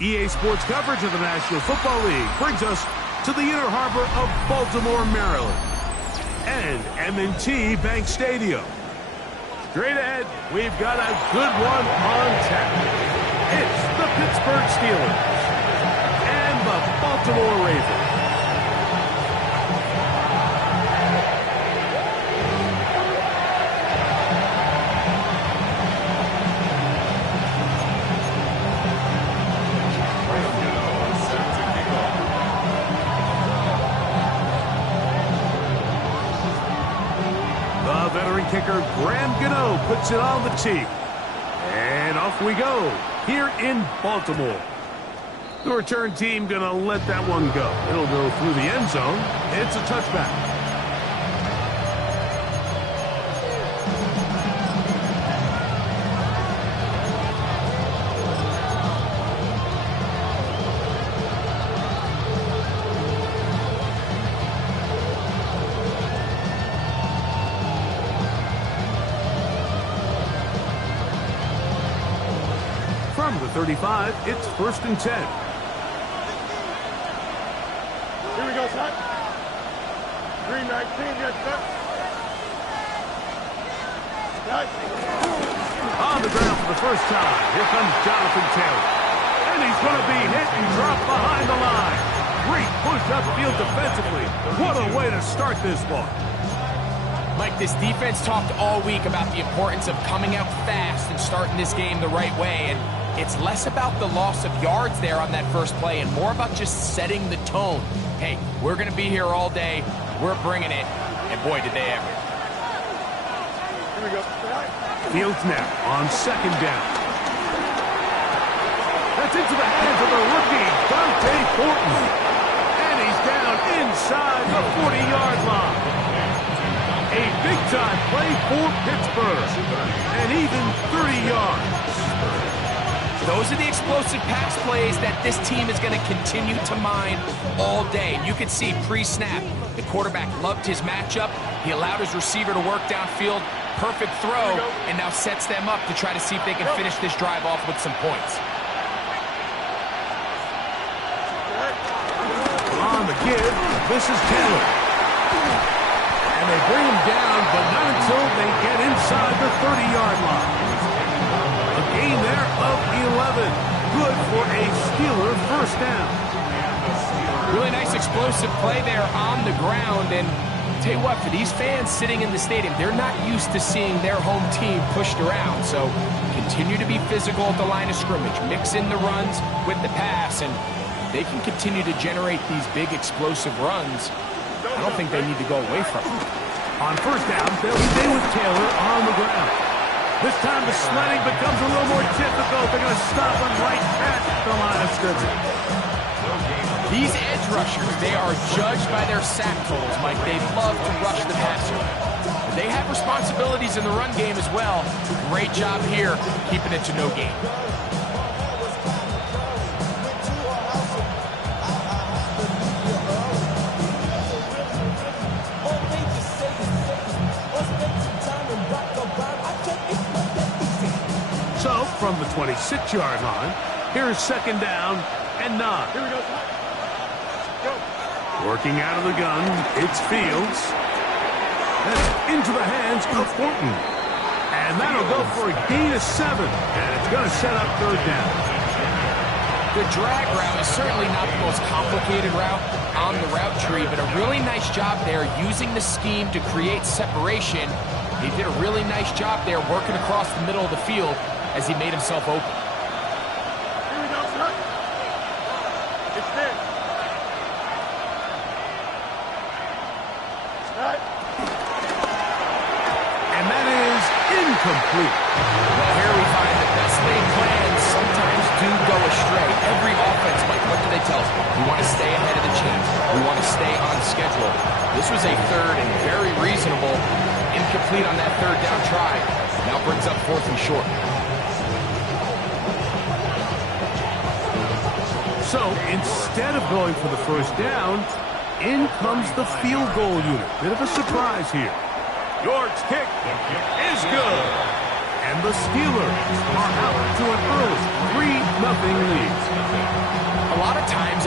EA Sports coverage of the National Football League brings us to the inner harbor of Baltimore, Maryland, and M&T Bank Stadium. Straight ahead, we've got a good one on tap. It's the Pittsburgh Steelers and the Baltimore Ravens. Kicker Graham Gano puts it on the tee. And off we go here in Baltimore. The return team going to let that one go. It'll go through the end zone. It's a touchback. From the 35, it's 1st and 10. Here we go, son. 319, yes, sir. On the ground for the first time, here comes Jonathan Taylor. And he's going to be hit and dropped behind the line. Great push upfield defensively. What a way to start this one. Mike, this defense talked all week about the importance of coming out fast and starting this game the right way, and it's less about the loss of yards there on that first play and more about just setting the tone. Hey, we're going to be here all day. We're bringing it. And boy, did they ever. Here we go. Fields now on 2nd down. That's into the hands of the rookie, Dante Thornton. And he's down inside the 40-yard line. A big-time play for Pittsburgh. And even 30 yards. Those are the explosive pass plays that this team is going to continue to mine all day. You could see pre-snap, the quarterback loved his matchup. He allowed his receiver to work downfield. Perfect throw, and now sets them up to try to see if they can finish this drive off with some points. On the give, this is Taylor. And they bring him down, but not until they get inside the 30-yard line. A gain there of 11. Good for a Steeler first down. Really nice explosive play there on the ground. And tell you what, for these fans sitting in the stadium, they're not used to seeing their home team pushed around. So continue to be physical at the line of scrimmage. Mix in the runs with the pass. And they can continue to generate these big explosive runs. I don't think they need to go away from it. On first down, they'll stay with Taylor on the ground. This time the sledding becomes a little more difficult. They're going to stop him right at the line of scrimmage. These edge rushers, they are judged by their sack totals, Mike. They love to rush the passer. They have responsibilities in the run game as well. Great job here, keeping it to no gain. So, from the 26-yard line, here's 2nd down and 9. Here we go. Go. Working out of the gun, it's Fields. That's into the hands of Thornton. And that'll go for a gain of 7. And it's going to set up 3rd down. The drag route is certainly not the most complicated route on the route tree, but a really nice job there using the scheme to create separation. He did a really nice job there working across the middle of the field as he made himself open. Here we go, son. It's there. Right. And that is incomplete. Well, here we find that best laid plans sometimes do go astray. Every offense, Mike, what do they tell us? We want to stay ahead of the chains. We want to stay on schedule. This was a 3rd and very reasonable incomplete on that 3rd down try. Now brings up 4th and short. So, instead of going for the first down, in comes the field goal unit. Bit of a surprise here. York's kick is good. And the Steelers are out to an early 3-0 lead.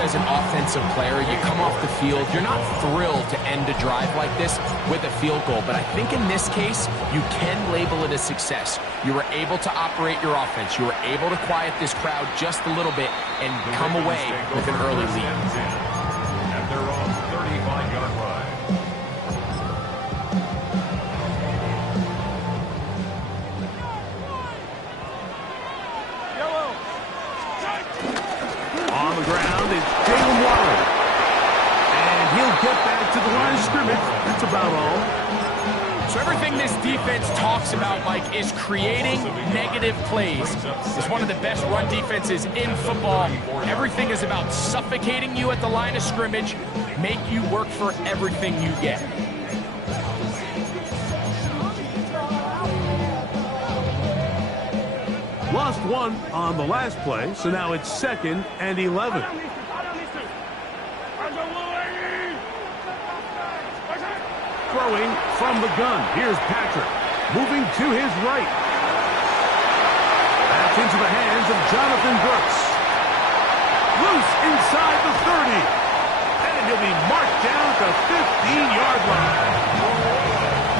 as an offensive player, you come off the field, you're not thrilled to end a drive like this with a field goal. But I think in this case, you can label it a success. You were able to operate your offense. You were able to quiet this crowd just a little bit and come away with an early lead. At their own 35-yard line. On the ground, it's Jalen Waddle. And he'll get back to the line of scrimmage. That's about all. So everything this defense talks about, Mike, is creating negative plays. It's one of the best run defenses in football. Everything is about suffocating you at the line of scrimmage, make you work for everything you get. Lost one on the last play, so now it's 2nd and 11. Throwing from the gun. Here's Patrick. Moving to his right. That's into the hands of Jonathan Brooks. Loose inside the 30. And he'll be marked down at the 15-yard line.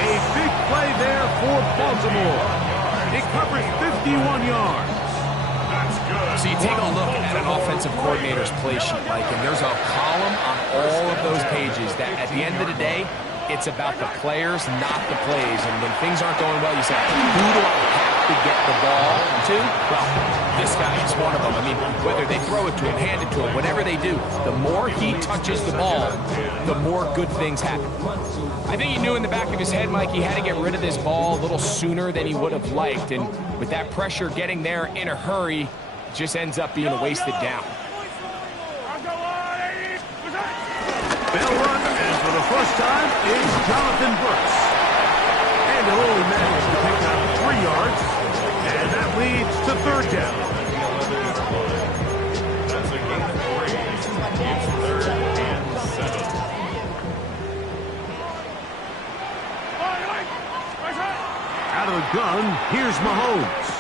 A big play there for Baltimore. It covers 51 yards. So you take a look at an offensive coordinator's play sheet, Mike, and there's a column on all of those pages that at the end of the day, it's about the players, not the plays. And when things aren't going well, you say, who do I have to get the ball to? Well, this guy is one of them. I mean, whether they throw it to him, hand it to him, whatever they do, the more he touches the ball, the more good things happen. I think he knew in the back of his head, Mike, he had to get rid of this ball a little sooner than he would have liked. And with that pressure getting there in a hurry, it just ends up being a wasted down. They'll run, and for the first time, it's Jonathan Brooks. And he'll only manage to pick up 3 yards, and that leads to 3rd down. That's a gain of 3. It's 3rd and 7. Out of the gun, here's Mahomes.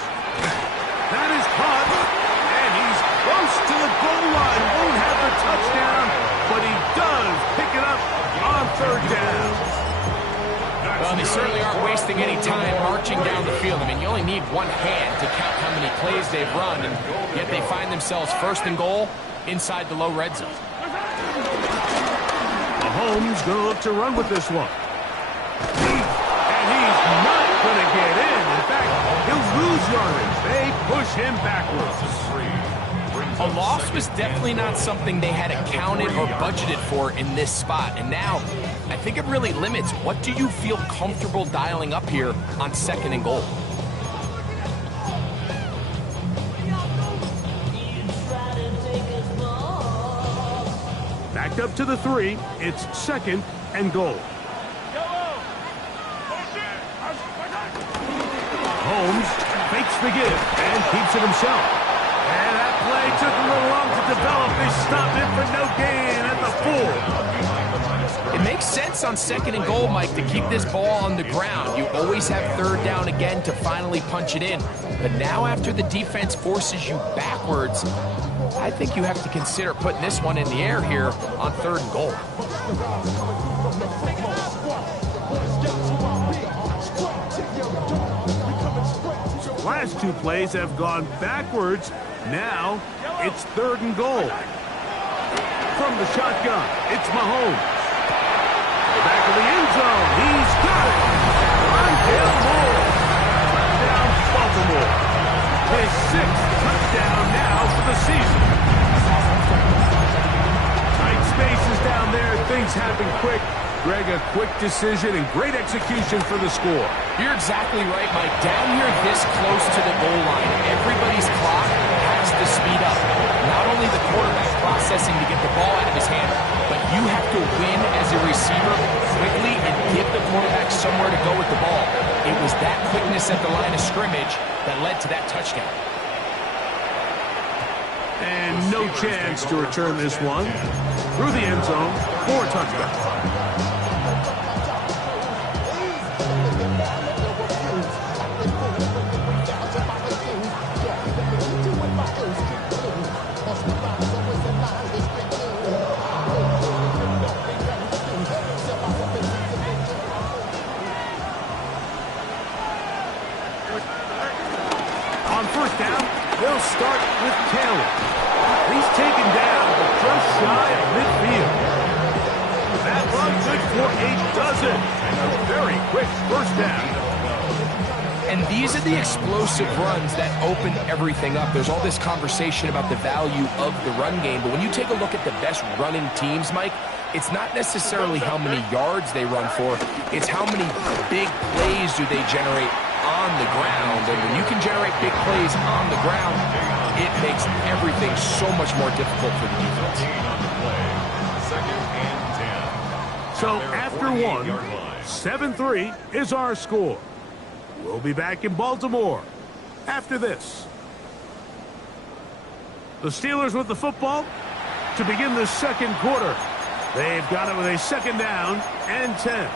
That is caught, and he's close to the goal line. Won't have the touchdown, but he does pick it up on 3rd down. Well, they certainly aren't wasting any time marching down the field. I mean, you only need one hand to count how many plays they've run, and yet they find themselves 1st and goal inside the low red zone. Mahomes going to look to run with this one. And he's not going to get in. In fact, he'll lose yardage. They push him backwards. A loss was definitely not something they had accounted or budgeted for in this spot. And now, I think it really limits what do you feel comfortable dialing up here on 2nd and goal. Backed up to the 3. It's 2nd and goal. Holmes fakes the give and keeps it himself. And that play took a little long to develop. They stopped it for no gain at the 4. It makes sense on 2nd and goal, Mike, to keep this ball on the ground. You always have 3rd down again to finally punch it in. But now after the defense forces you backwards, I think you have to consider putting this one in the air here on 3rd and goal. Last 2 plays have gone backwards. Now it's 3rd and goal. From the shotgun, it's Mahomes. Back of the end zone. He's got it. Rondale Moore. Touchdown, Baltimore. His 6th touchdown now for the season. Tight spaces down there. Things happen quick. Greg, a quick decision and great execution for the score. You're exactly right, Mike. Down here this close to the goal line, everybody's clock has to speed up. Not only the quarterback processing to get the ball out of his hand, but you have to win as a receiver quickly and give the quarterback somewhere to go with the ball. It was that quickness at the line of scrimmage that led to that touchdown. And no chance to return this one. Through the end zone for a touchdown. it. And a very quick first down. And these are the explosive runs that open everything up. There's all this conversation about the value of the run game, but when you take a look at the best running teams, Mike, it's not necessarily how many yards they run for, it's how many big plays do they generate on the ground. And when you can generate big plays on the ground, it makes everything so much more difficult for the defense. So after one, 7-3 is our score. We'll be back in Baltimore after this. The Steelers with the football to begin the second quarter. They've got it with a second down and 10.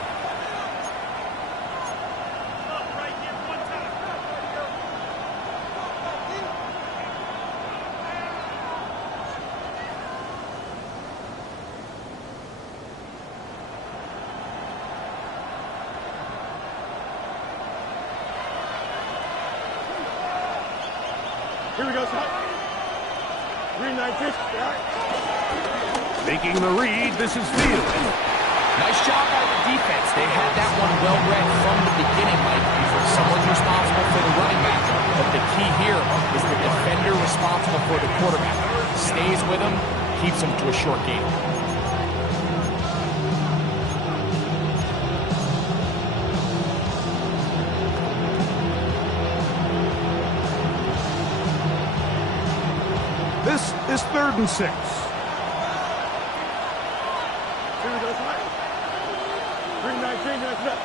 Here we go, son. Green 9-6. Making the read, this is Fields. Nice job by the defense. They had that one well read from the beginning, Mike. Someone's responsible for the running back, but the key here is the defender responsible for the quarterback. Stays with him, keeps him to a short game. This is 3rd and 6. Here we go, son. Green 19, that's it.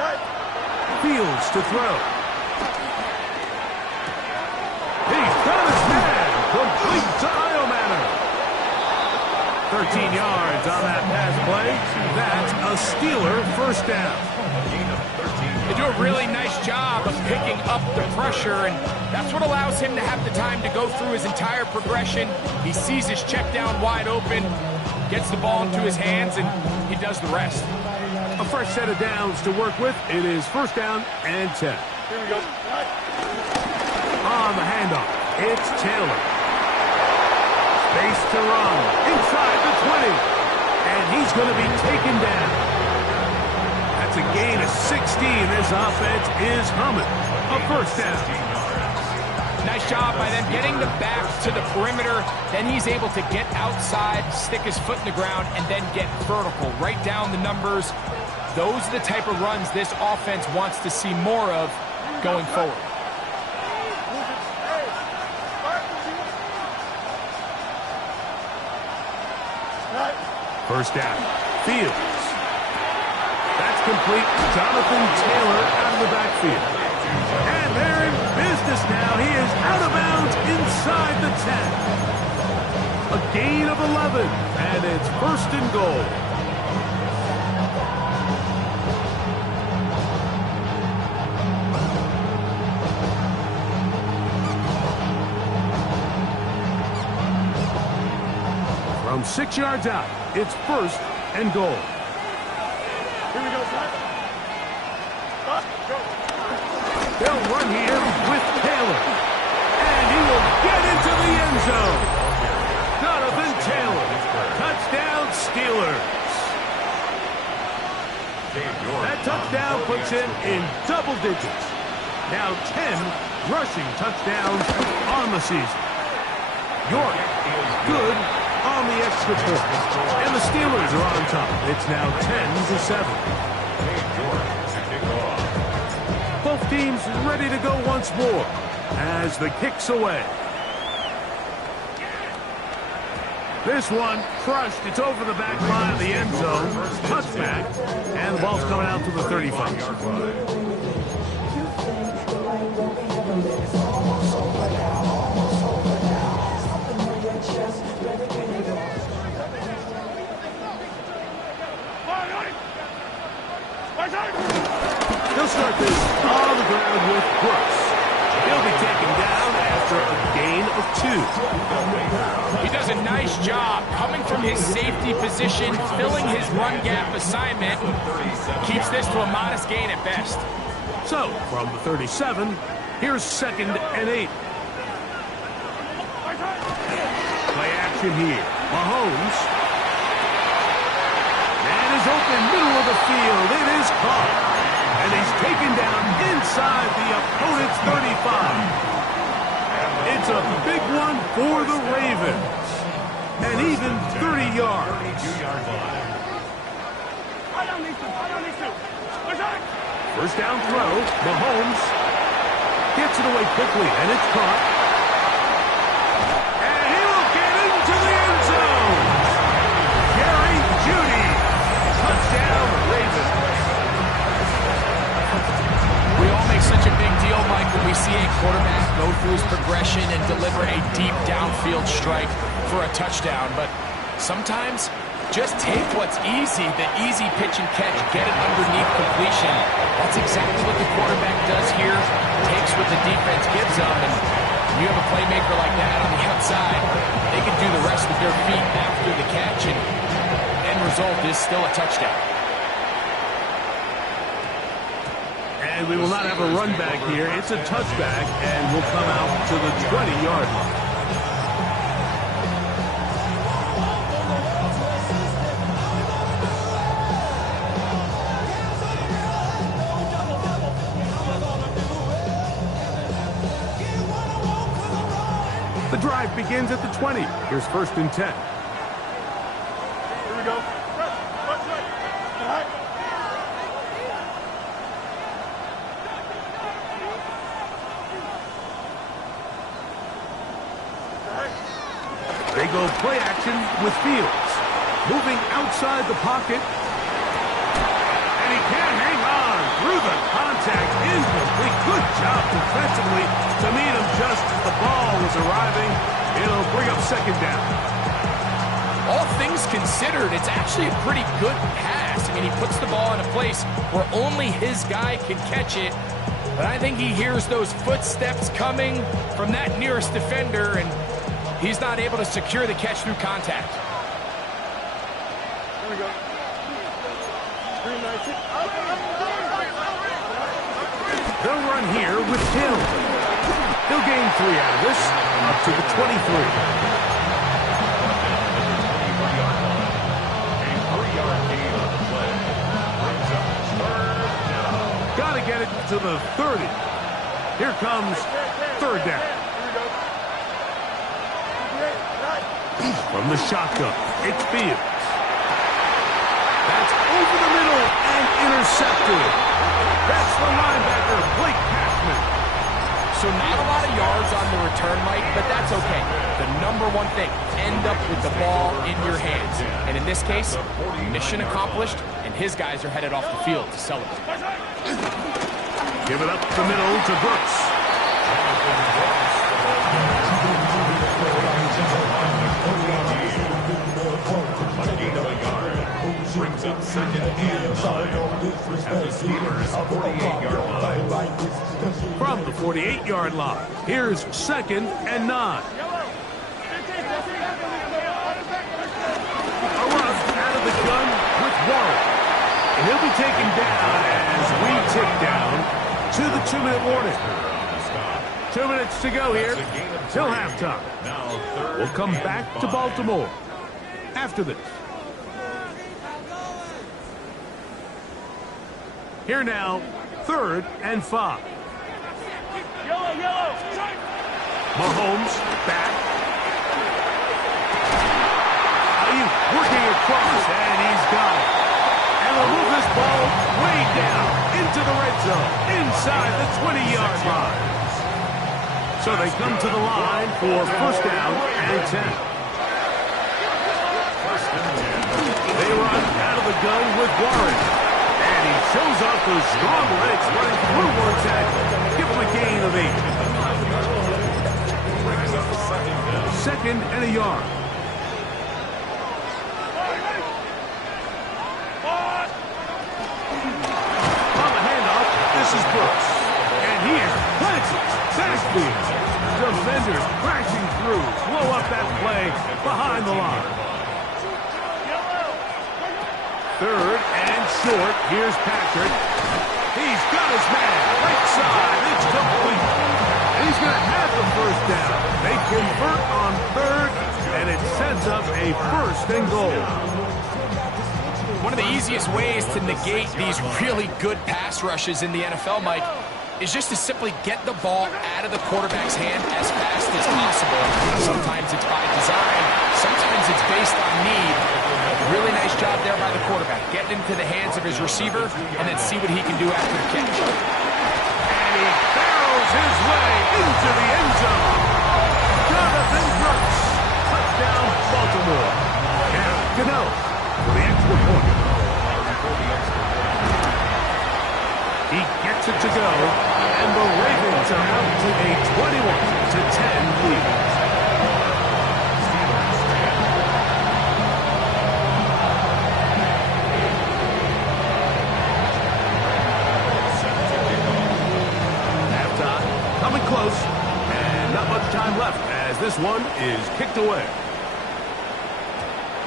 Right. Fields to throw. He's got his man. Complete to Iomanner. 13 yards on that pass play. That's a Steeler first down. They do a really nice job of picking up the pressure, and that's what allows him to have the time to go through his entire progression. He sees his check down wide open, gets the ball into his hands, and he does the rest. A fresh set of downs to work with. It is first down and 10. Here we go. Right. On the handoff, it's Taylor. Space to run inside the 20. And he's going to be taken down. That's a gain of 16. This offense is humming. A first down. Nice job by them getting the back to the perimeter. Then he's able to get outside, stick his foot in the ground, and then get vertical. Right down the numbers. Those are the type of runs this offense wants to see more of going forward. First down. Fields. That's complete. Jonathan Taylor out of the backfield. And they're in business now. He is out of bounds inside the 10. A gain of 11. And it's first and goal. From 6 yards out, it's first and goal. Here we go, son. Go. They'll run here with Taylor. And he will get into the end zone. Jonathan Taylor. Touchdown, Steelers. That touchdown puts him in double digits. Now 10 rushing touchdowns on the season. York, good on the extra point. And the Steelers are on top. It's now 10-7. Both teams ready to go once more as the kick's away. This one crushed. It's over the back line of the end zone. Touchback. And the ball's coming out to the 35. He'll start this on the ground with Brooks. He'll be taken down after a gain of 2. He does a nice job coming from his safety position, filling his run gap assignment, keeps this to a modest gain at best. So, from the 37, here's 2nd and 8. Play action here. Mahomes. And is open, middle of the field. It is caught. And he's taken down inside the opponent's 35. It's a big one for the Ravens. And even 30 yards. First down throw. Mahomes gets it away quickly, and it's caught. And he will get into the end zone. Jerry Jeudy. Touchdown, Ravens. We all make such a big deal, Mike, when we see a quarterback go through his progression and deliver a deep downfield strike for a touchdown. But sometimes just take what's easy, the easy pitch and catch, get it underneath completion. That's exactly what the quarterback does here. Takes what the defense gives them, and you have a playmaker like that on the outside. They can do the rest with their feet after the catch, and end result is still a touchdown. And we will not have a run back here. It's a touchback, and will come out to the 20-yard line. The drive begins at the 20. Here's 1st and 10. Here we go. They go play action with Fields. Moving outside the pocket. And he can't hang on through the contact. Incomplete. Good job defensively to meet him just as the ball was arriving. It'll bring up 2nd down. All things considered, it's actually a pretty good pass. I mean, he puts the ball in a place where only his guy can catch it. But I think he hears those footsteps coming from that nearest defender, and he's not able to secure the catch through contact. Here we go. 3-9-6. They'll run here with Hill. He'll gain 3 out of this, up to the 23. Got to get it to the 30. Here comes 3rd down. From the shotgun, it's Fields. That's over the middle and intercepted. That's the linebacker, Blake Cashman. So not a lot of yards on the return, Mike, but that's okay. The number one thing, end up with the ball in your hands. And in this case, mission accomplished, and his guys are headed off the field to celebrate. Give it up the middle to Brooks. Brings up 2nd and 9 at the Steelers' 48-yard line. From the 48-yard line, here's 2nd and 9. A run out of the gun with Warren. And he'll be taken down as we tick down to the 2-minute warning. 2 minutes to go here till halftime. We'll come back to Baltimore after this. Here now, 3rd and 5. Mahomes back. Ayuk working across, and he's got it. And they'll move this ball way down into the red zone, inside the 20-yard line. So they come to the line for 1st down and 10. They run out of the gun with Warren. And he shows off those strong legs running through one tackle. Give him a gain of 8. 2nd and a yard. On the handoff, this is Brooks. And he is planted. Backfield. Defenders crashing through. Blow up that play behind the line. 3rd and short. Here's Patrick. He's got his man. Right side. It's complete. And he's going to have the first down. They convert on third, and it sets up a first and goal. One of the easiest ways to negate these really good pass rushes in the NFL, Mike, is just to simply get the ball out of the quarterback's hand as fast as possible. Sometimes it's by design, sometimes it's based on need. Really nice job there by the quarterback, getting into the hands of his receiver and then see what he can do after the catch. And he barrels his way into the end zone. Jonathan Brooks, touchdown Baltimore. Now, Cano for the extra point. He gets it to go, and the Ravens are out to a 21-10 lead. Coming close, and not much time left as this one is kicked away.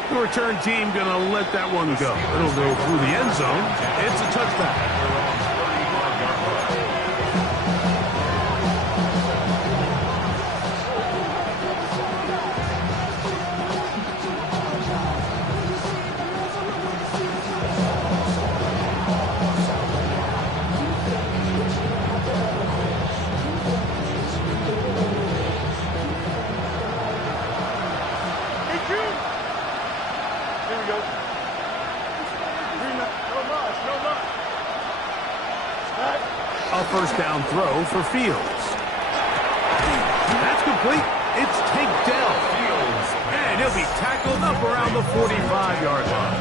The return team going to let that one go. It'll go through the end zone. It's a touchback. A first down throw for Fields. That's complete. It's takedown. And he'll be tackled up around the 45-yard line.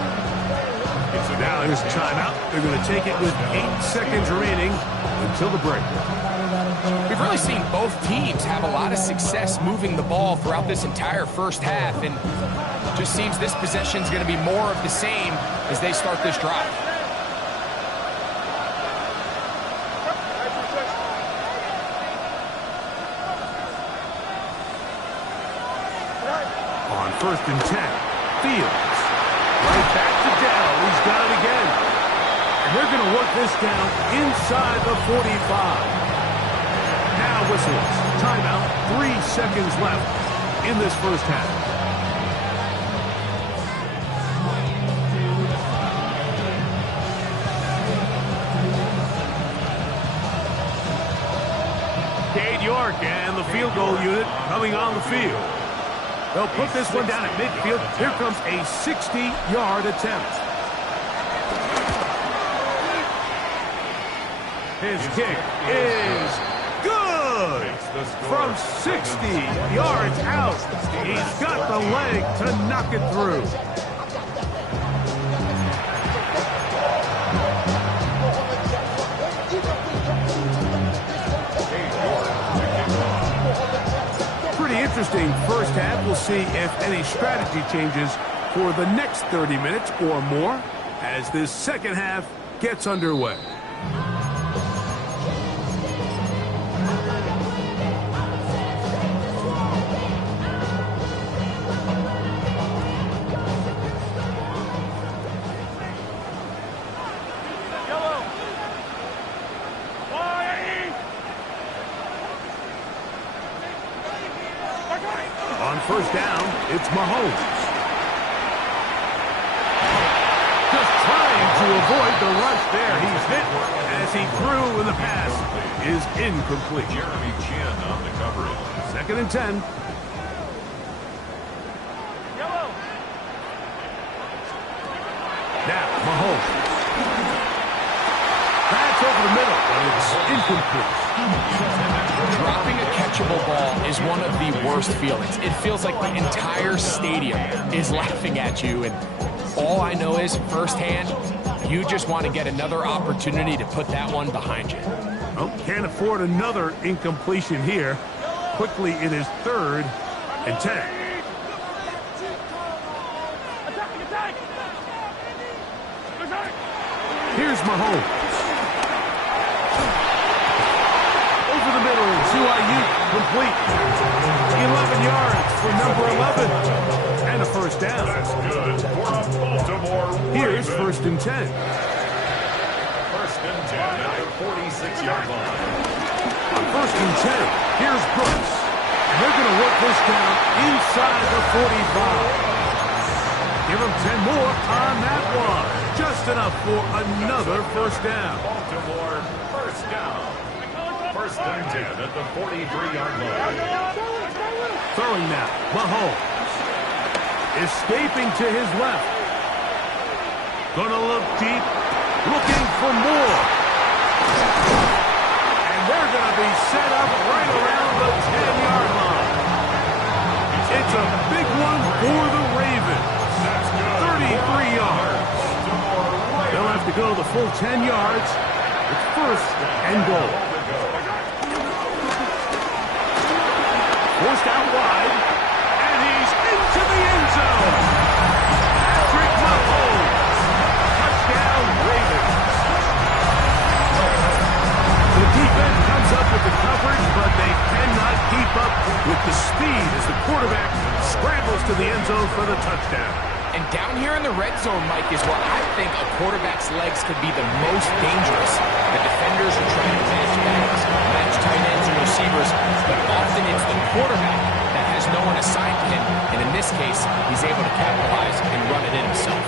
So now here's timeout. They're going to take it with 8 seconds remaining until the break. We've really seen both teams have a lot of success moving the ball throughout this entire first half, and it just seems this possession is going to be more of the same as they start this drive. On first and 10, Fields. Right back to Dell. He's got it again. And they're going to work this down inside the 45. Now whistles. Timeout. 3 seconds left in this first half. Cade York and the field goal unit coming on the field. They'll put this one down at midfield. Here comes a 60-yard attempt. His kick is good. From 60 yards out, he's got the leg to knock it through. Interesting first half. We'll see if any strategy changes for the next 30 minutes or more as this second half gets underway. On first down, it's Mahomes. Just trying to avoid the rush there. He's hit as he threw, and the pass is incomplete. Jeremy Chin on the coverage. 2nd and 10. Now, Mahomes. That's over the middle, but it's incomplete. Dropping a catchable ball is one of the worst feelings. It feels like the entire stadium is laughing at you, and all I know is firsthand, you just want to get another opportunity to put that one behind you. Oh, can't afford another incompletion here. Quickly, it is 3rd and 10. Here's Mahomes. Over the middle to Ayuk, complete. 11 yards for number 11. And a first down. That's good for a Baltimore Ravens. Here's 1st and 10. 1st and 10 at the 46-yard line. On 1st and 10, here's Brooks. And they're going to work this down inside the 45. Give them 10 more on that one. Just enough for another first down. Baltimore, first down. 1st and 10 at the 43-yard line. Throwing now, Mahomes. Escaping to his left. Gonna look deep, looking for more. And they're gonna be set up right around the 10-yard line. It's a big one for the Ravens. 33 yards. They'll have to go the full 10 yards. It's 1st and goal. Forced out wide, and he's into the end zone. Patrick Mahomes. Touchdown, Ravens. The defense comes up with the coverage, but they cannot keep up with the speed as the quarterback scrambles to the end zone for the touchdown. And down here in the red zone, Mike, is where I think a quarterback's legs could be the most dangerous. The defenders are trying to match backs, match tight ends and receivers, but often it's the quarterback that has no one assigned to him. And in this case, he's able to capitalize and run it in himself.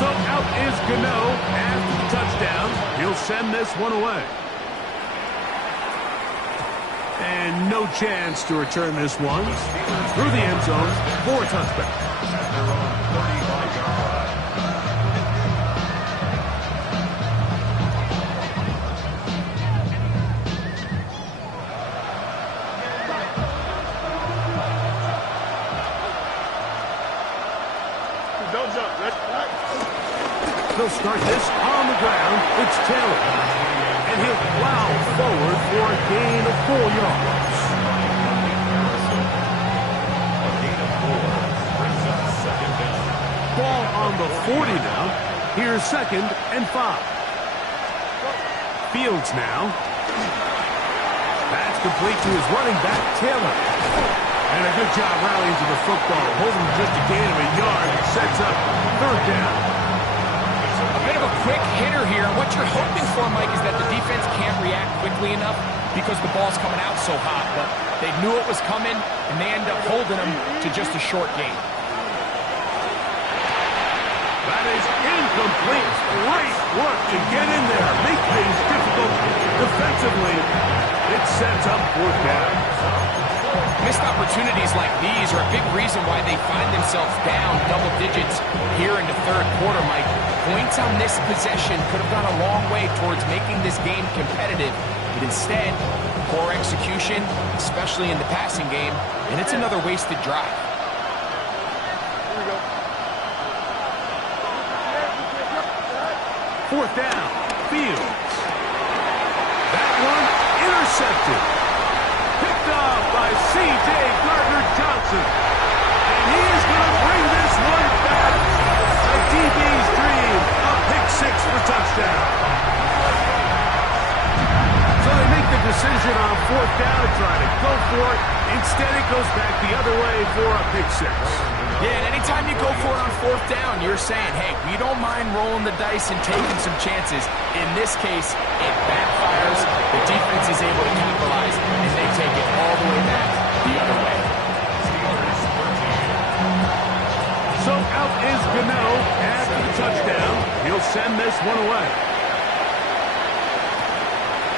So out is Gano after the touchdown. He'll send this one away. And no chance to return this one through the end zone for a touchback. At their own 35-yard line. Don't jump. They'll start this on the ground. It's Taylor. And he'll plow forward for a gain of 4 yards. A gain of 4 brings up 2nd down. Ball on the 40 now. Here's 2nd and 5. Fields now. That's complete to his running back, Taylor. And a good job rallying to the football. Holding just a gain of a yard. Sets up 3rd down. A bit of a quick hitter here. What you're hoping for, Mike, is that the defense can't react quickly enough because the ball's coming out so hot. But they knew it was coming, and they end up holding them to just a short gain. That is incomplete. Great work to get in there. Make things difficult defensively. It sets up 4th down. Missed opportunities like these are a big reason why they find themselves down double digits here in the 3rd quarter, Mike. Points on this possession could have gone a long way towards making this game competitive, but instead, poor execution, especially in the passing game, and it's another wasted drive. Here we go. 4th down. Fields. That one intercepted. Picked off by C.J. Gardner-Johnson. And he is going to bring this one back. A DB's dream. A pick 6 for touchdown. So they make the decision on 4th down to try to go for it. Instead, it goes back the other way for a pick 6. Yeah, and anytime you go for it on 4th down, you're saying, hey, we don't mind rolling the dice and taking some chances. In this case, it backfires. The defense is able to capitalize, and they take it all the way back the other way. So out is Gano after the touchdown. He'll send this one away.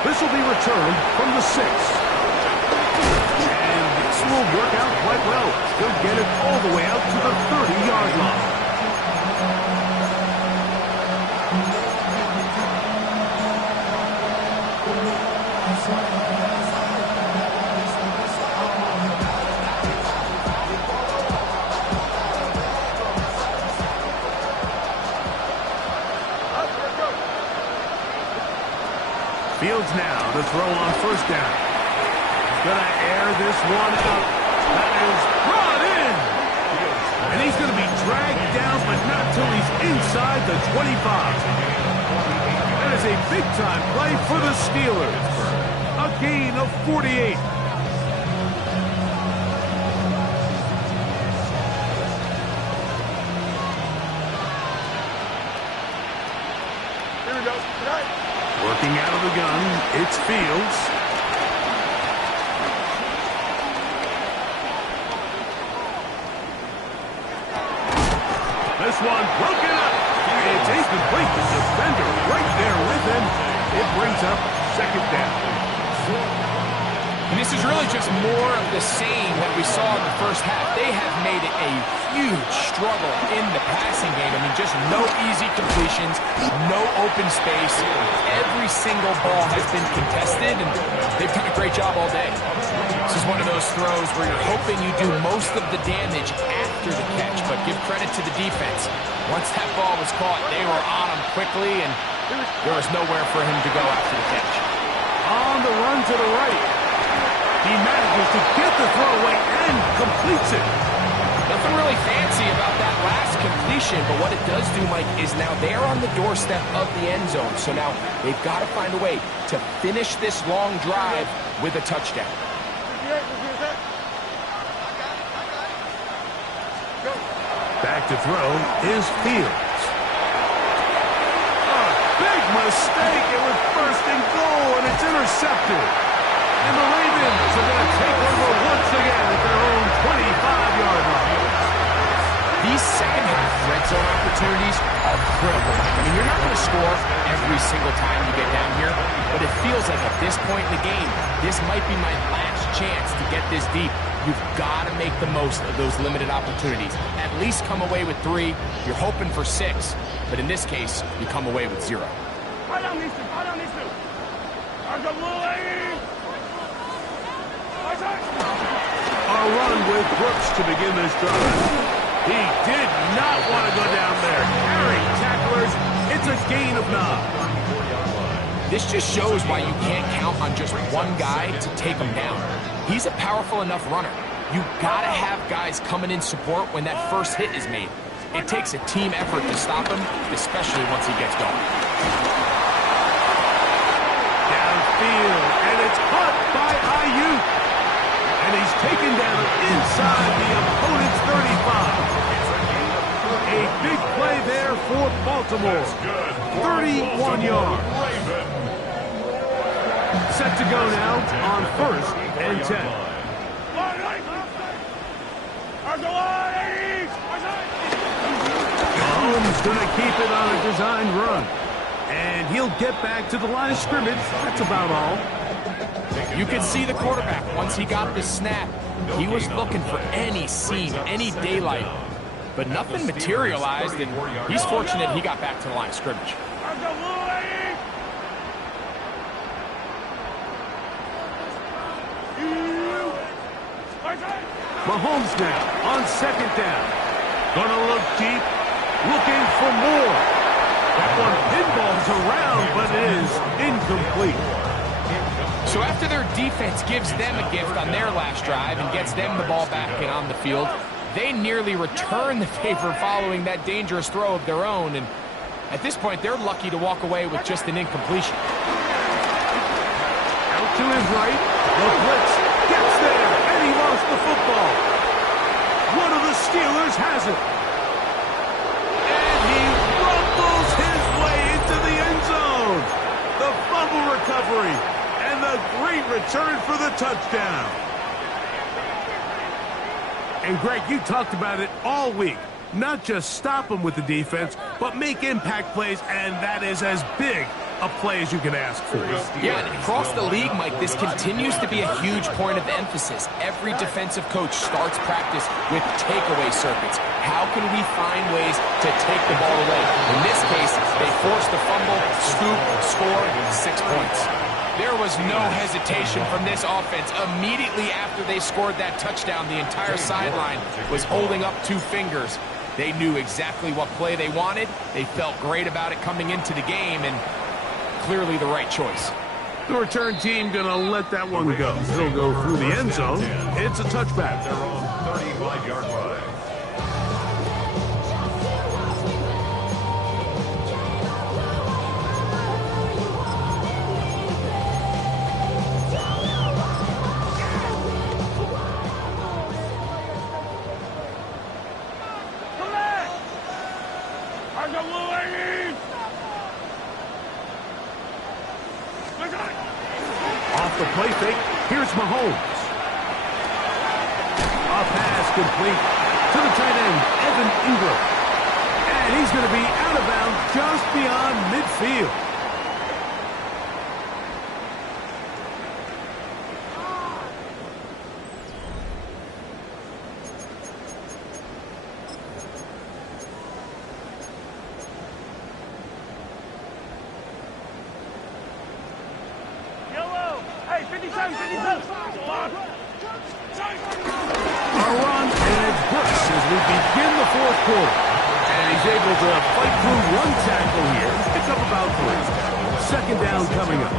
This will be returned from the 6. And this will work out quite well. He'll get it all the way out to the 30-yard line. Fields now to throw on 1st down. He's going to air this one out. That is brought in. And he's going to be dragged down, but not till he's inside the 25. That is a big-time play for the Steelers. A gain of 48. goes. Good night. Working out of the gun, it's Fields. This one broken up. It's incomplete. The defender right there with him. It brings up second down. And this is really just more of the same that we saw in the first half. They have made it a huge struggle in the passing game. I mean, just no easy completions, no open space. Every single ball has been contested, and they've done a great job all day. This is one of those throws where you're hoping you do most of the damage after the catch, but give credit to the defense. Once that ball was caught, they were on him quickly, and there was nowhere for him to go after the catch. On the run to the right. He manages to get the throw away and completes it. Nothing really fancy about that last completion, but what it does do, Mike, is now they're on the doorstep of the end zone. So now they've got to find a way to finish this long drive with a touchdown. Back to throw is Fields. A big mistake. It was first and goal, and it's intercepted. And the Ravens are going to take over once again at their own 25-yard line. These second-half red zone opportunities are critical. I mean, you're not going to score every single time you get down here, but it feels like at this point in the game, this might be my last chance to get this deep. You've got to make the most of those limited opportunities. At least come away with 3. You're hoping for 6, but in this case, you come away with 0. Right on these two. Right on these two. A run with Brooks to begin this drive. He did not want to go down there. Carrying tacklers, it's a gain of 9. This just shows why you can't count on just one guy to take him down. He's a powerful enough runner. You gotta have guys coming in support when that first hit is made. It takes a team effort to stop him, especially once he gets going. Downfield, and it's caught by Ayuk. And he's taken down inside the opponent's 35. A big play there for Baltimore. 31 yards. Set to go now on 1st and 10. Mahomes going to keep it on a designed run. And he'll get back to the line of scrimmage. That's about all. You could see the quarterback, once he got the snap, he was looking for any seam, any daylight. But nothing materialized, and he's fortunate he got back to the line of scrimmage. Mahomes now on 2nd down. Gonna look deep, looking for more. That one pinballs around, but it is incomplete. So after their defense gives them a gift on their last drive and gets them the ball back and on the field, they nearly return the favor following that dangerous throw of their own. And at this point, they're lucky to walk away with just an incompletion. Out to his right, the blitz gets there, and he lost the football. One of the Steelers has it. And he rumbles his way into the end zone. The fumble recovery. And the great return for the touchdown. And Greg, you talked about it all week. Not just stop them with the defense, but make impact plays, and that is as big a play as you can ask for. Yeah, and across the league, Mike, this continues to be a huge point of emphasis. Every defensive coach starts practice with takeaway circuits. How can we find ways to take the ball away? In this case, they forced the fumble, scoop, score, 6 points. There was no hesitation from this offense. Immediately after they scored that touchdown, the entire sideline was holding up 2 fingers. They knew exactly what play they wanted. They felt great about it coming into the game, and clearly the right choice. The return team going to let that one go. It'll go through the end zone. It's a touchback. Their own 35-yard line. play fake. Here's Mahomes. A pass complete to the tight end, Evan Ingram. And he's going to be out of bounds just beyond midfield. Yellow. Hey, 57, 57. A run, and it's Brooks as we begin the fourth quarter. And he's able to fight through one tackle here. It's up about 3. Second down coming up.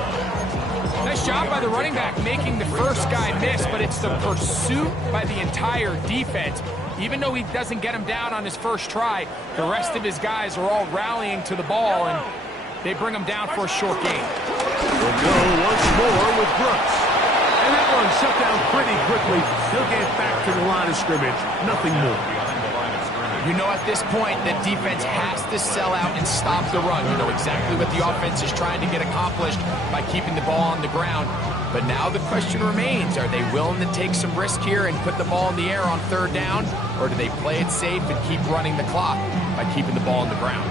Nice job by the running back making the first guy miss, but it's the pursuit by the entire defense. Even though he doesn't get him down on his first try, the rest of his guys are all rallying to the ball, and they bring him down for a short gain. We'll go once more with Brooks. And that one shut down pretty quickly. He'll get back to the line of scrimmage. Nothing more. You know at this point that defense has to sell out and stop the run. You know exactly what the offense is trying to get accomplished by keeping the ball on the ground. But now the question remains, are they willing to take some risk here and put the ball in the air on third down? Or do they play it safe and keep running the clock by keeping the ball on the ground?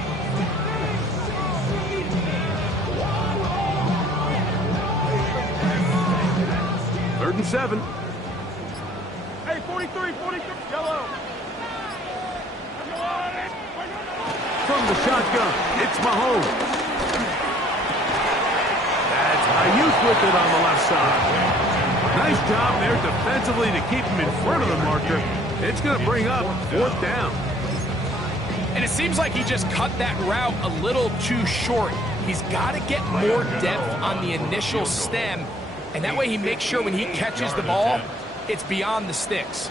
Third and 7. Hey, 43, 43. Yellow. From the shotgun, it's Mahomes. That's Ayuk with it on the left side. Nice job there defensively to keep him in front of the marker. It's going to bring up 4th down. And it seems like he just cut that route a little too short. He's got to get more depth on the initial stem, and that way he makes sure when he catches the ball, it's beyond the sticks.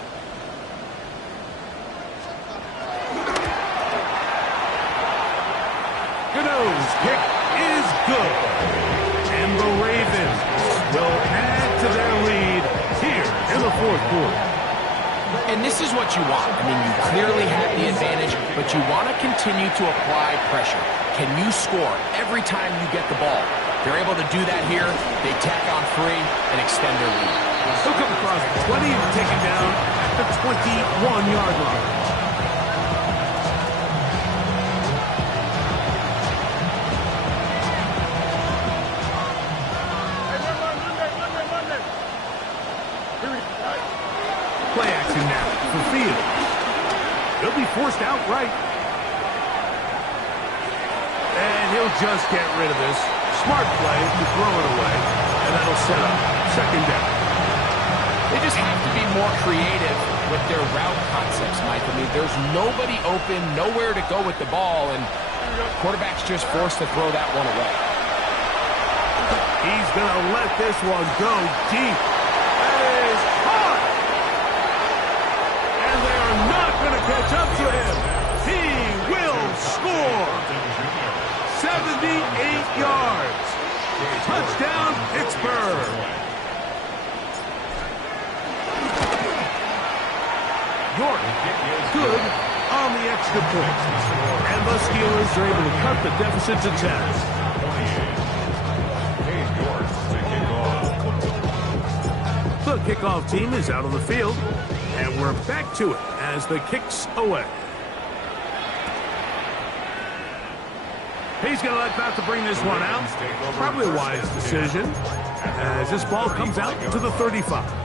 Gano's kick is good. And the Ravens will add to their lead here in the fourth quarter. And this is what you want. I mean, you clearly have the advantage, but you want to continue to apply pressure. Can you score every time you get the ball? They're able to do that here. They tack on 3 and extend their lead. He'll come across 20 and take him down at the 21-yard line. Play action now for Field. He'll be forced out right. And he'll just get rid of this. Smart play to throw it away. And that'll set up second down. They just have to be more creative with their route concepts, Mike. I mean, there's nobody open, nowhere to go with the ball, and quarterback's just forced to throw that one away. He's going to let this one go deep. That is hot. And they are not going to catch up to him. He will score. 78 yards. Touchdown, Pittsburgh. York, good on the extra point. And the Steelers are able to cut the deficit to 10. The kickoff team is out on the field, and we're back to it as the kick's away. He's going to let that to bring this one out. Probably a wise decision as this ball comes out to the 35.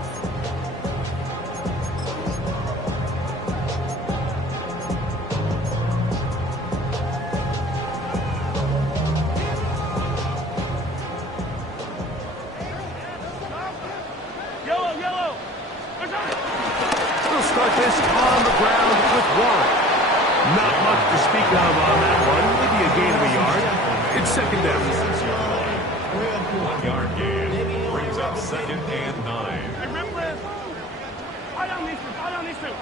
Start this on the ground with Warren. Not much to speak of on that one. Maybe a gain of a yard. It's second down. 1-yard gain brings up 2nd and 9. Hey, Ripley. Hold on these two. Hold on these two.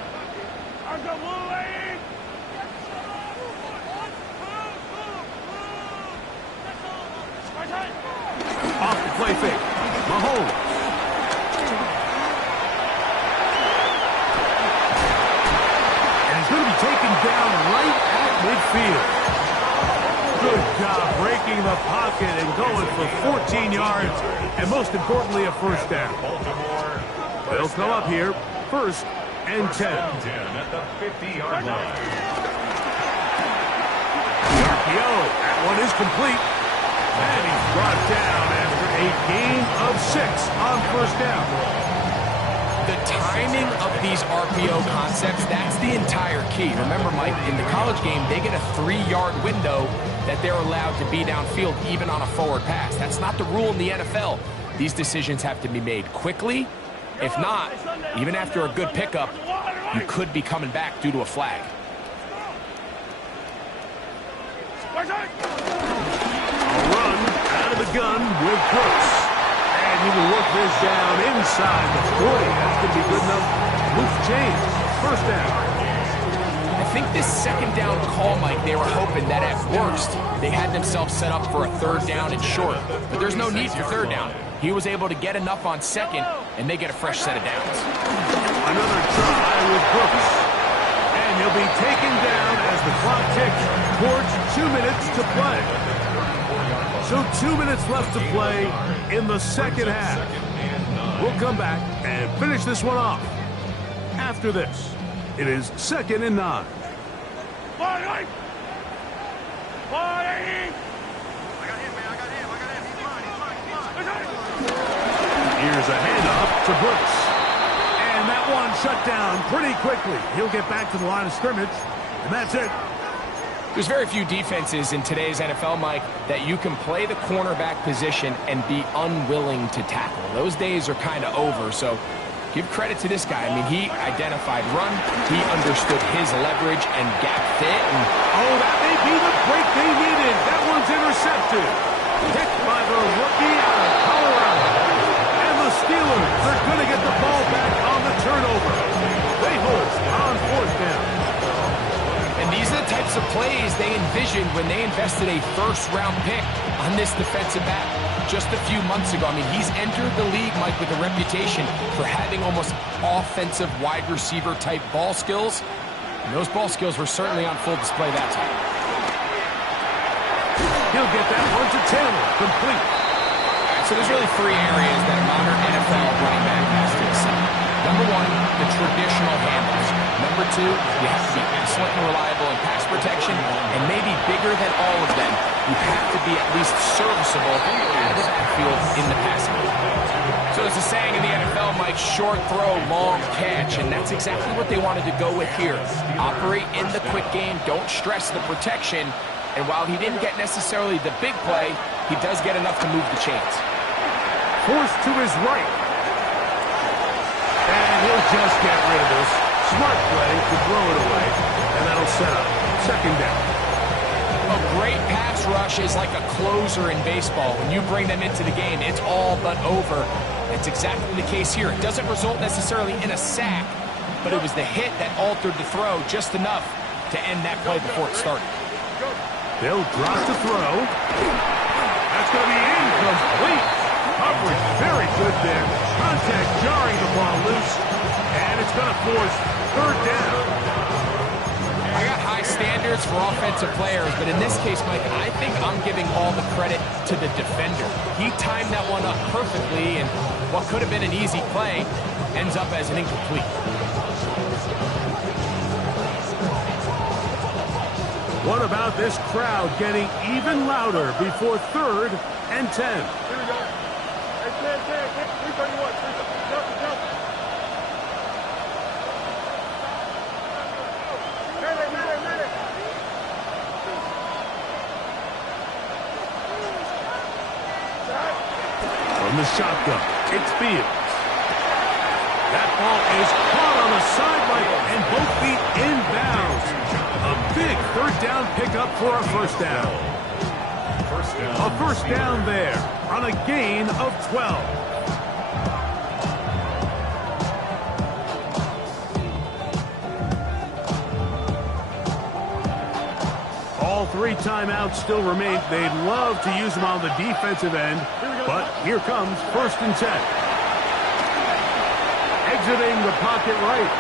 I'll go away. Off the play fake. Mahomes. Going to be taken down right at midfield. Good job breaking the pocket and going for 14 yards, and most importantly, a first down. They'll come up here, 1st and 10. At the 50-yard line. The RPO, that one is complete. And he's brought down after a gain of 6 on first down. The timing of these RPO concepts, that's the entire key. Remember, Mike, in the college game, they get a 3-yard window that they're allowed to be downfield even on a forward pass. That's not the rule in the NFL. These decisions have to be made quickly. If not, even after a good pickup, you could be coming back due to a flag. A run out of the gun with Brooks. And he will work this down inside the 40. That's going to be good enough. Loose change. First down. I think this second down call, Mike, they were hoping that at worst, they had themselves set up for a 3rd down and short. But there's no need for 3rd down. He was able to get enough on 2nd, and they get a fresh set of downs. Another try with Brooks. And he'll be taken down as the clock ticks towards 2 minutes to play. So 2 minutes left to play in the second half. We'll come back and finish this one off. After this, it is 2nd and 9. Here's a handoff to Brooks. And that one shut down pretty quickly. He'll get back to the line of scrimmage, and that's it. There's very few defenses in today's NFL, Mike, that you can play the cornerback position and be unwilling to tackle. Those days are kind of over, so give credit to this guy. I mean, he identified run, he understood his leverage and gap fit. And oh, that may be the break they needed. That one's intercepted. Picked by the rookie out of Colorado. And the Steelers are going to get the ball back on the turnover. They hold on 4th down. And these are the types of plays they envisioned when they invested a 1st-round pick on this defensive back just a few months ago. I mean, he's entered the league, Mike, with a reputation for having almost offensive wide receiver type ball skills. And those ball skills were certainly on full display that time. He'll get that one to Taylor, complete. So there's really 3 areas that a modern NFL running back has to excel. Number 1, the traditional handles. Number 2, you have to be excellent and reliable in pass protection. And maybe bigger than all of them, you have to be at least serviceable out of the backfield in the passing game. So there's a saying in the NFL, Mike, short throw, long catch. And that's exactly what they wanted to go with here. Operate in the quick game, don't stress the protection. And while he didn't get necessarily the big play, he does get enough to move the chains. Forced to his right. And he'll just get rid of this. Smart play to throw it away. And that'll set up 2nd down. A great pass rush is like a closer in baseball. When you bring them into the game, it's all but over. That's exactly the case here. It doesn't result necessarily in a sack, but it was the hit that altered the throw just enough to end that play before it started. They'll drop the throw. That's going to be incomplete. Coverage very good there. Contact jarring the ball loose. And it's going to force 3rd down. I got high standards for offensive players, but in this case, Mike, I think I'm giving all the credit to the defender. He timed that one up perfectly, and what could have been an easy play ends up as an incomplete. What about this crowd getting even louder before 3rd and 10? Here we go. Hey, 10, 331. Jump. Minute. From the shotgun, it's Fields. That ball is caught on the sideline and both feet inbounds. A big 3rd down pickup for a 1st down. A 1st down there on a gain of 12. All 3 timeouts still remain. They'd love to use them on the defensive end, but here comes 1st and 10. Exiting the pocket right.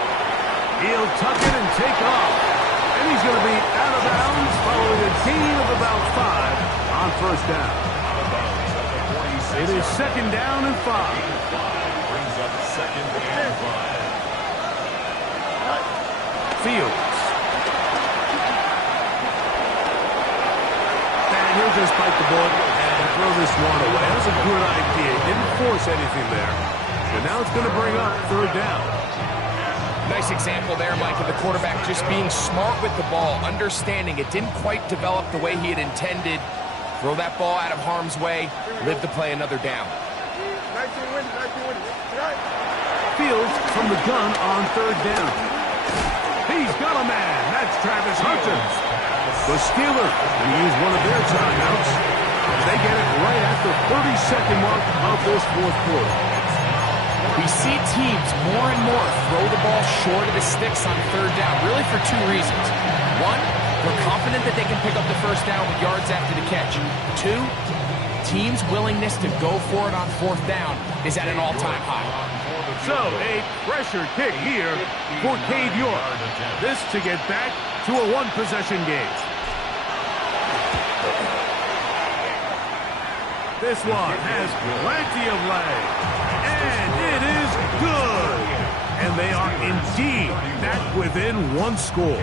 He'll tuck it and take off. And he's going to be out of bounds following a gain of about 5 first down. It is 2nd down and 5. Brings up 2nd and 5. Fields. And he'll just bite the bullet and throw this one away. That's a good idea. Didn't force anything there. But now it's going to bring up 3rd down. Nice example there, Mike, of the quarterback just being smart with the ball, understanding it didn't quite develop the way he had intended. Throw that ball out of harm's way, live to play another down. Fields from the gun on 3rd down. He's got a man. That's Travis Hunter. The Steelers will use one of their timeouts. They get it right at the 30-second mark of this 4th quarter. We see teams more and more throw the ball short of the sticks on 3rd down, really for 2 reasons. 1, they're confident that they can pick up the 1st down with yards after the catch. 2, teams' willingness to go for it on 4th down is at an all-time high. So, a pressure kick here for Cade York. This to get back to a 1-possession game. This one has plenty of leg. And it is good. And they are indeed back within 1 score.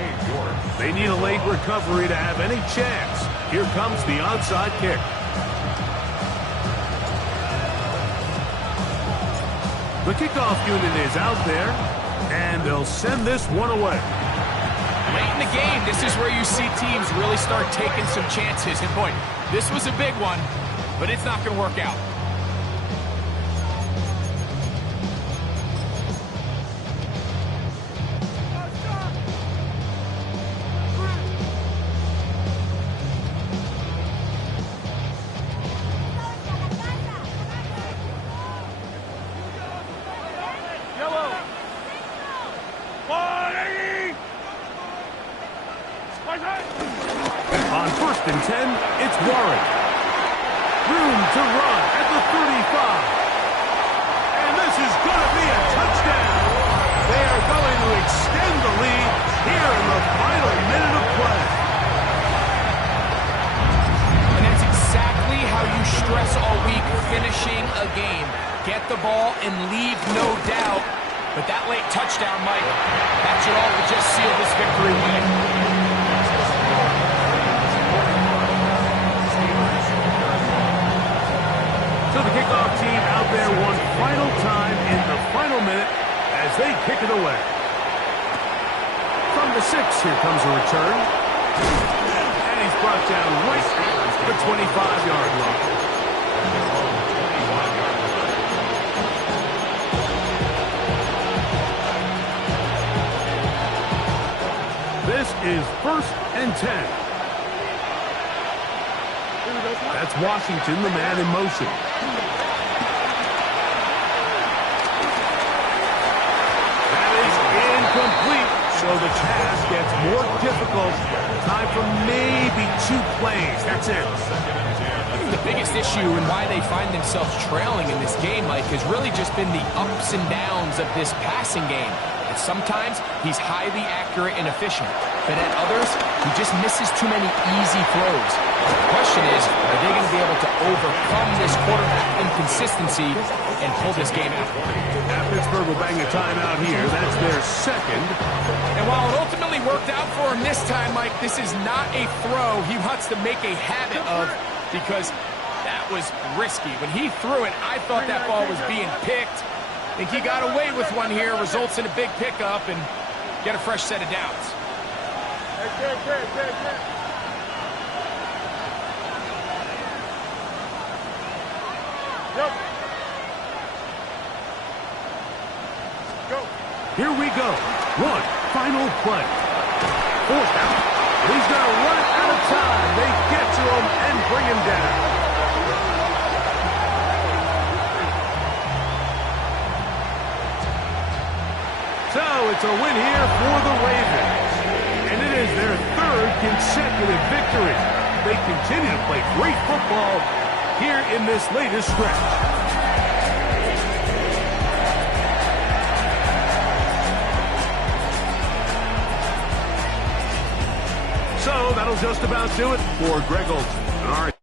They need a late recovery to have any chance. Here comes the onside kick. The kickoff unit is out there, and they'll send this one away. Late in the game, this is where you see teams really start taking some chances. And boy, this was a big one, but it's not going to work out. On 1st and 10, it's Warren. Room to run at the 35. And this is going to be a touchdown. They are going to extend the lead here in the final minute of play. And that's exactly how you stress all week finishing a game. Get the ball and leave no doubt. But that late touchdown, Mike, that should all but just seal this victory win. So the kickoff team out there one final time in the final minute as they kick it away. From the 6, here comes a return. And he's brought down right at the 25-yard line. This is 1st and 10. That's Washington, the man in motion. That is incomplete, so the task gets more difficult. Time for maybe 2 plays. That's it. The biggest issue and why they find themselves trailing in this game, Mike, has really just been the ups and downs of this passing game. And sometimes he's highly accurate and efficient, but at others, he just misses too many easy throws. The question is, are they going to be able to overcome this quarterback inconsistency and pull this game out? Pittsburgh will bang a timeout here. That's their 2nd. And while it ultimately worked out for him this time, Mike, this is not a throw he wants to make a habit of, because that was risky. When he threw it, I thought that ball was being picked. I think he got away with one here, results in a big pickup, and get a fresh set of downs. Here we go. One final play. 4th down. He's going to run out of time. They get to him and bring him down. So it's a win here for the Ravens. And it is their 3rd consecutive victory. They continue to play great football here in this latest stretch. So that'll just about do it for Greg Olsen. All right.